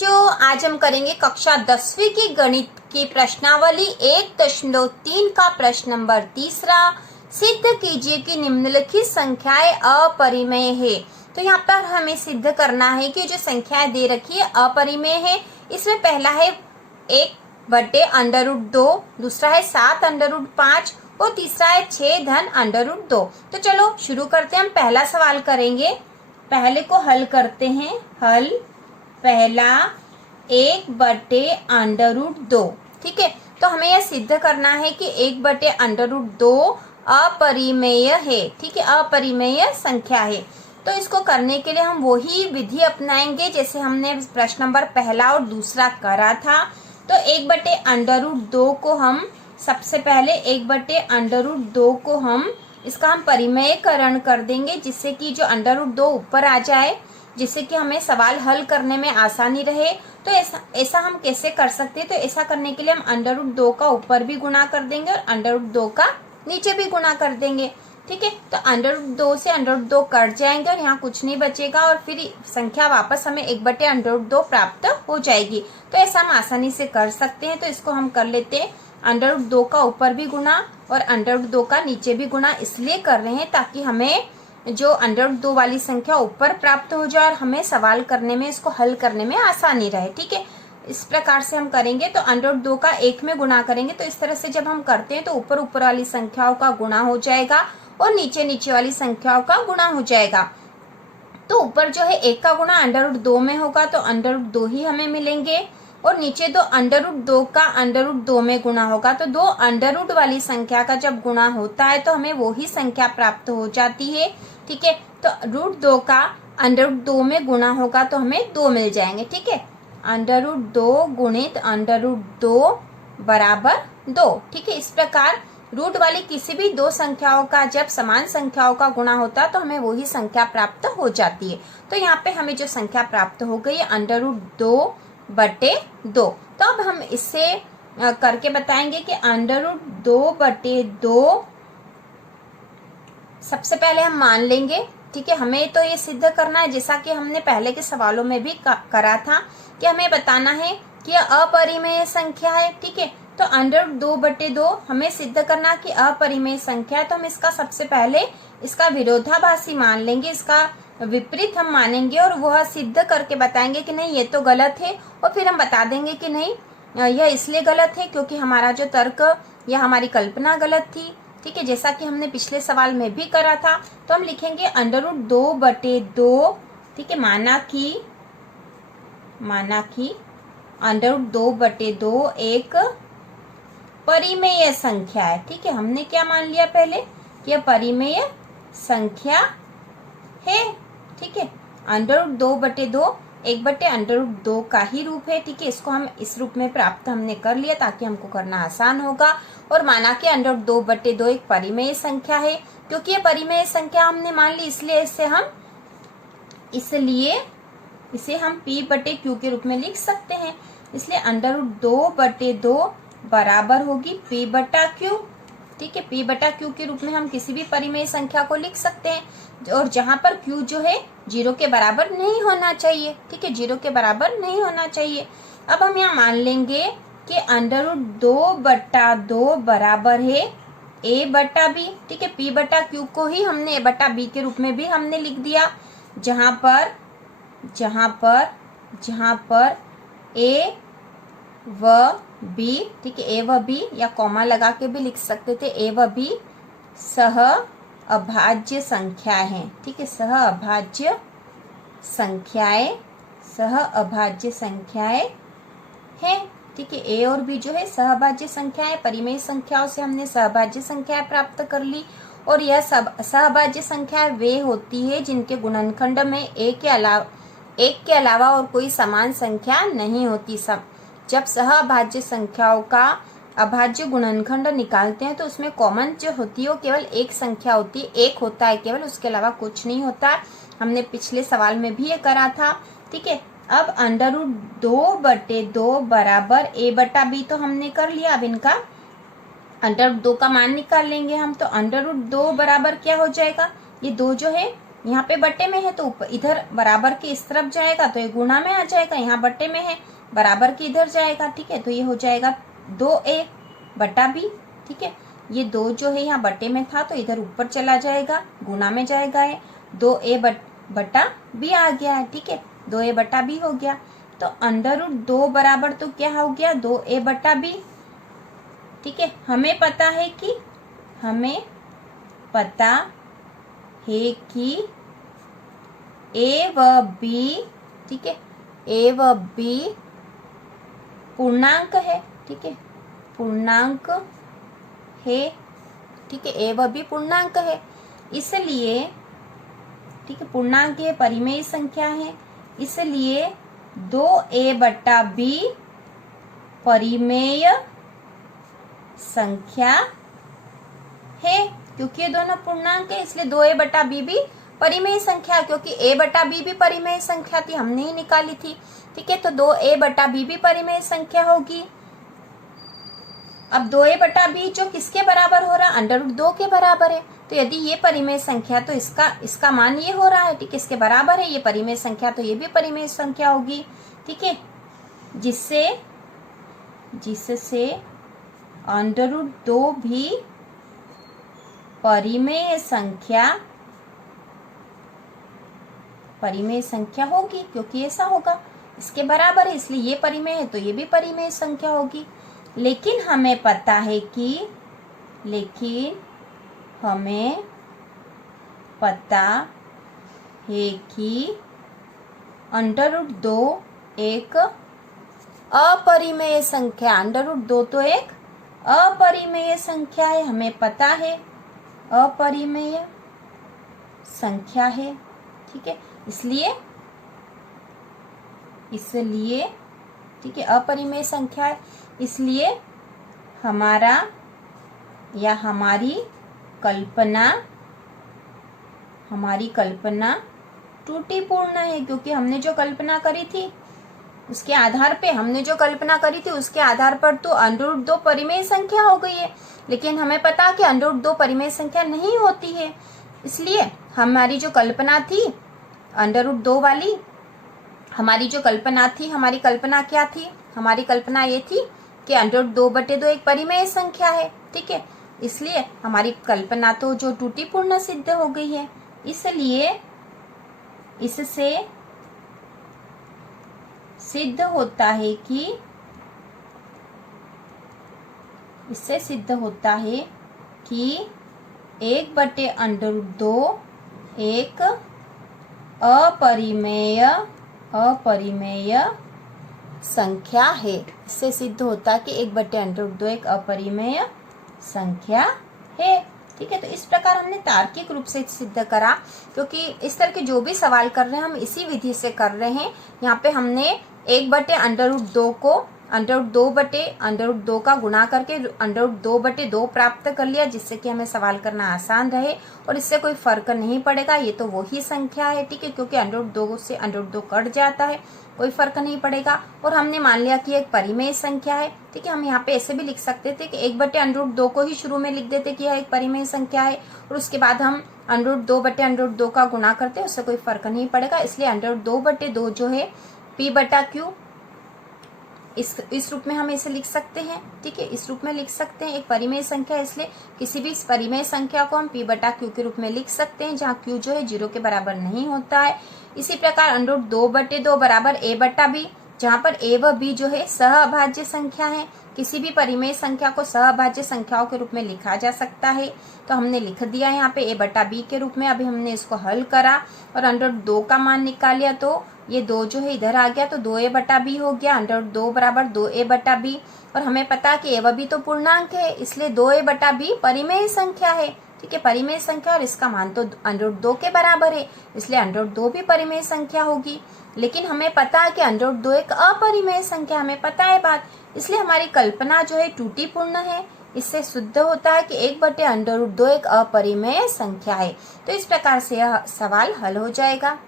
बच्चों, आज हम करेंगे कक्षा 10वीं की गणित की प्रश्नावली 1.3 का प्रश्न नंबर 3। सिद्ध कीजिए कि निम्नलिखित संख्याएं अपरिमेय है। तो यहाँ पर हमें सिद्ध करना है कि जो संख्याएं दे रखी है अपरिमेय है। इसमें पहला है 1/√2, दूसरा है 7/5 और तीसरा है 6/√2। तो चलो शुरू करते हैं। हम पहला सवाल करेंगे, पहले को हल करते हैं। हल पहला 1/√2। ठीक है, तो हमें यह सिद्ध करना है कि 1/√2 अपरिमेय है। ठीक है, अपरिमेय संख्या है। तो इसको करने के लिए हम वही विधि अपनाएंगे जैसे हमने प्रश्न नंबर पहला और दूसरा करा था। तो 1/√2 को हम सबसे पहले 1/√2 को हम इसका हम परिमेयकरण कर देंगे, जिससे कि जो √2 ऊपर आ जाए, जिससे कि हमें सवाल हल करने में आसानी रहे। तो ऐसा हम कैसे कर सकते हैं? तो ऐसा करने के लिए हम √2 का ऊपर भी गुणा कर देंगे और √2 का नीचे भी गुणा कर देंगे। ठीक है, तो √2 से √2 कट जाएंगे और यहाँ कुछ नहीं बचेगा और फिर संख्या वापस हमें 1/√2 प्राप्त हो जाएगी। तो ऐसा हम आसानी से कर सकते हैं। तो इसको हम कर लेते हैं, √2 का ऊपर भी गुणा और √2 का नीचे भी गुणा इसलिए कर रहे हैं ताकि हमें जो √2 वाली संख्या ऊपर प्राप्त हो जाए और हमें सवाल करने में, इसको हल करने में आसानी रहे। ठीक है, इस प्रकार से हम करेंगे। तो √2 का 1 में गुणा करेंगे। तो इस तरह से जब हम करते हैं तो ऊपर ऊपर वाली संख्याओं का गुणा हो जाएगा और नीचे नीचे वाली संख्याओं का गुणा हो जाएगा। तो ऊपर जो है 1 का गुणा √2 में होगा तो √2 ही हमें मिलेंगे और नीचे तो √2 का √2 में गुणा होगा। तो दो अंडर वाली संख्या का जब गुणा होता है तो हमें वो ही संख्या प्राप्त हो जाती है। ठीक है, तो √2 का √2 में गुणा होगा तो हमें 2 मिल जाएंगे। ठीक है, √2 गुणित √2 बराबर 2। ठीक है, इस प्रकार रूट वाली किसी भी दो संख्याओं का जब समान संख्याओं का गुणा होता है तो हमें वही संख्या प्राप्त हो जाती है। तो यहाँ पे हमें जो संख्या प्राप्त हो गई है √2/2। तो अब हम इससे करके बताएंगे कि √2/2 सबसे पहले हम मान लेंगे। ठीक है, हमें तो ये सिद्ध करना है जैसा कि हमने पहले के सवालों में भी करा था कि हमें बताना है कि यह अपरिमेय संख्या है। ठीक है, तो √2/2 हमें सिद्ध करना कि अपरिमेय संख्या है। तो हम इसका सबसे पहले इसका विरोधाभासी मान लेंगे, इसका विपरीत हम मानेंगे और वह सिद्ध करके बताएंगे कि नहीं ये तो गलत है। और फिर हम बता देंगे कि नहीं यह इसलिए गलत है क्योंकि हमारा जो तर्क या हमारी कल्पना गलत थी। ठीक है, जैसा कि हमने पिछले सवाल में भी करा था। तो हम लिखेंगे √2/2। ठीक है, माना कि √2/2 एक परिमेय संख्या है। ठीक है, हमने क्या मान लिया पहले कि यह परिमेय संख्या है। ठीक है, √2/2 1/√2 का ही रूप है। ठीक है, इसको हम इस रूप में प्राप्त हमने कर लिया ताकि हमको करना आसान होगा। और माना कि √2/2 एक परिमेय संख्या है। क्योंकि ये परिमेय संख्या हमने मान ली इसलिए इसे हम p/q के रूप में लिख सकते हैं। इसलिए √2/2 बराबर होगी p/q। ठीक है, p/q के रूप में हम किसी भी परिमेय संख्या को लिख सकते हैं और जहां पर q जो है 0 के बराबर नहीं होना चाहिए। ठीक है, 0 के बराबर नहीं होना चाहिए। अब हम यहाँ मान लेंगे कि √2/2 बराबर है a/b। ठीक है, p/q को ही हमने a/b के रूप में भी हमने लिख दिया, जहां पर a व b, ठीक है, a व b या कॉमा लगा के भी लिख सकते थे, a व b सह अभाज्य संख्या है। ठीक है, सह अभाज्य संख्याएं हैं। ठीक है, a और b जो है सहअभाज्य संख्याएं, परिमेय संख्याओं से हमने सहअभाज्य संख्याएं प्राप्त कर ली। और यह सब सहअभाज्य संख्याएं वे होती है जिनके गुणनखंड में एक के अलावा और कोई समान संख्या नहीं होती। जब सहअभाज्य संख्याओं का अभाज्य गुणनखंड निकालते हैं तो उसमें कॉमन जो होती है वो केवल एक संख्या होती है, एक होता है केवल, उसके अलावा कुछ नहीं होता। हमने पिछले सवाल में भी ये करा था। ठीक है, अब √2/2 बराबर a/b तो हमने कर लिया। अब इनका √2 का मान निकाल लेंगे हम। तो √2 बराबर क्या हो जाएगा, ये 2 जो है यहाँ पे बट्टे में है तो ऊपर इधर बराबर के इस तरफ जाएगा तो ये गुणा में आ जाएगा, यहाँ बट्टे में है बराबर के इधर जाएगा, ठीक है। तो ये हो जाएगा 2a बटा b, ठीक है। ये 2 जो है यहाँ बट्टे में था तो इधर ऊपर चला जाएगा, गुणा में जाएगा, है 2a बटा b आ गया है, ठीक है। 2a बटा b हो गया। तो √2 बराबर तो क्या हो गया 2a बटा b, ठीक है। हमें पता है कि a व b, ठीक है, a व b पूर्णांक है, ठीक है, पूर्णांक है, ठीक है। a व b पूर्णांक है, इसलिए ठीक है, पूर्णांक है, परिमेय संख्या है, इसलिए 2a बटा b परिमेय संख्या है, क्योंकि ये दोनों पूर्णांक है इसलिए 2a बटा b भी परिमेय संख्या, क्योंकि a बटा b भी परिमेय संख्या थी, हमने ही निकाली थी, ठीक है। तो 2a बटा b भी परिमेय संख्या होगी। अब 2a बटा b जो किसके बराबर हो रहा है, √2 के बराबर है। तो यदि ये परिमेय संख्या है तो इसका मान ये हो रहा है, ठीक है, इसके बराबर है, ये परिमेय संख्या तो ये भी परिमेय संख्या होगी, ठीक है। जिससे √2 भी परिमेय संख्या होगी, क्योंकि ऐसा होगा, इसके बराबर है इसलिए ये परिमेय है तो ये भी परिमेय संख्या होगी। लेकिन हमें पता है कि √2 एक अपरिमेय संख्या, √2 तो एक अपरिमेय संख्या है, हमें पता है अपरिमेय संख्या है, ठीक है। इसलिए ठीक है, अपरिमेय संख्या है, इसलिए हमारा या हमारी कल्पना त्रुटिपूर्ण है, क्योंकि हमने जो कल्पना करी थी उसके आधार पर तो √2 परिमेय संख्या हो गई है, लेकिन हमें पता कि √2 परिमेय संख्या नहीं होती है। इसलिए हमारी जो कल्पना थी √2 वाली, हमारी कल्पना क्या थी, हमारी कल्पना ये थी कि √2/2 एक परिमेय संख्या है, ठीक है। इसलिए हमारी कल्पना तो जो त्रुटिपूर्ण सिद्ध हो गई है, इसलिए इससे सिद्ध होता है कि 1/√2 एक अपरिमेय संख्या है। इससे सिद्ध होता है कि 1/√2 एक अपरिमेय संख्या है, ठीक है। तो इस प्रकार हमने तार्किक रूप से सिद्ध करा, क्योंकि इस तरह के जो भी सवाल कर रहे हैं हम इसी विधि से कर रहे हैं। यहाँ पे हमने 1/√2 को √2 का गुणा करके √2/2 प्राप्त कर लिया, जिससे कि हमें सवाल करना आसान रहे और इससे कोई फर्क नहीं पड़ेगा, ये तो वही संख्या है, ठीक है, क्योंकि √2 से √2 कट जाता है, कोई फर्क नहीं पड़ेगा। और हमने मान लिया कि एक परिमेय संख्या है, ठीक है। हम यहाँ पे ऐसे भी लिख सकते थे कि 1/√2 को ही शुरू में लिख देते कि यह एक परिमेय संख्या है, और उसके बाद हम √2/√2 का गुणा करते, उससे कोई फर्क नहीं पड़ेगा। इसलिए √2/2 जो है p/q, इस रूप में हम इसे लिख सकते हैं, ठीक है, इस रूप में लिख सकते हैं। एक परिमेय संख्या, इसलिए किसी भी परिमेय संख्या को हम p/q के रूप में लिख सकते हैं, जहाँ q जो है 0 के बराबर नहीं होता है। इसी प्रकार √2/2 बराबर a/b, जहाँ पर a व b जो है सहअभाज्य संख्या है। किसी भी परिमेय संख्या को सहअभाज्य संख्याओं के रूप में लिखा जा सकता है, तो हमने लिख दिया यहाँ पे a/b के रूप में। अभी हमने इसको हल करा और √2 का मान निकाल लिया, तो ये 2 जो है इधर आ गया, तो 2a/b हो गया। √2 बराबर 2a/b, और हमें पता कि a व b तो पूर्णांक है, इसलिए 2a/b परिमेय संख्या है, ठीक है, परिमेय संख्या, और इसका मान तो √2 के बराबर है, इसलिए √2 भी परिमेय संख्या होगी। लेकिन हमें पता है कि √2 एक अपरिमेय संख्या, हमें पता है बात, इसलिए हमारी कल्पना जो है त्रुटिपूर्ण है। इससे सिद्ध होता है कि 1/√2 एक अपरिमेय संख्या है। तो इस प्रकार से यह सवाल हल हो जाएगा।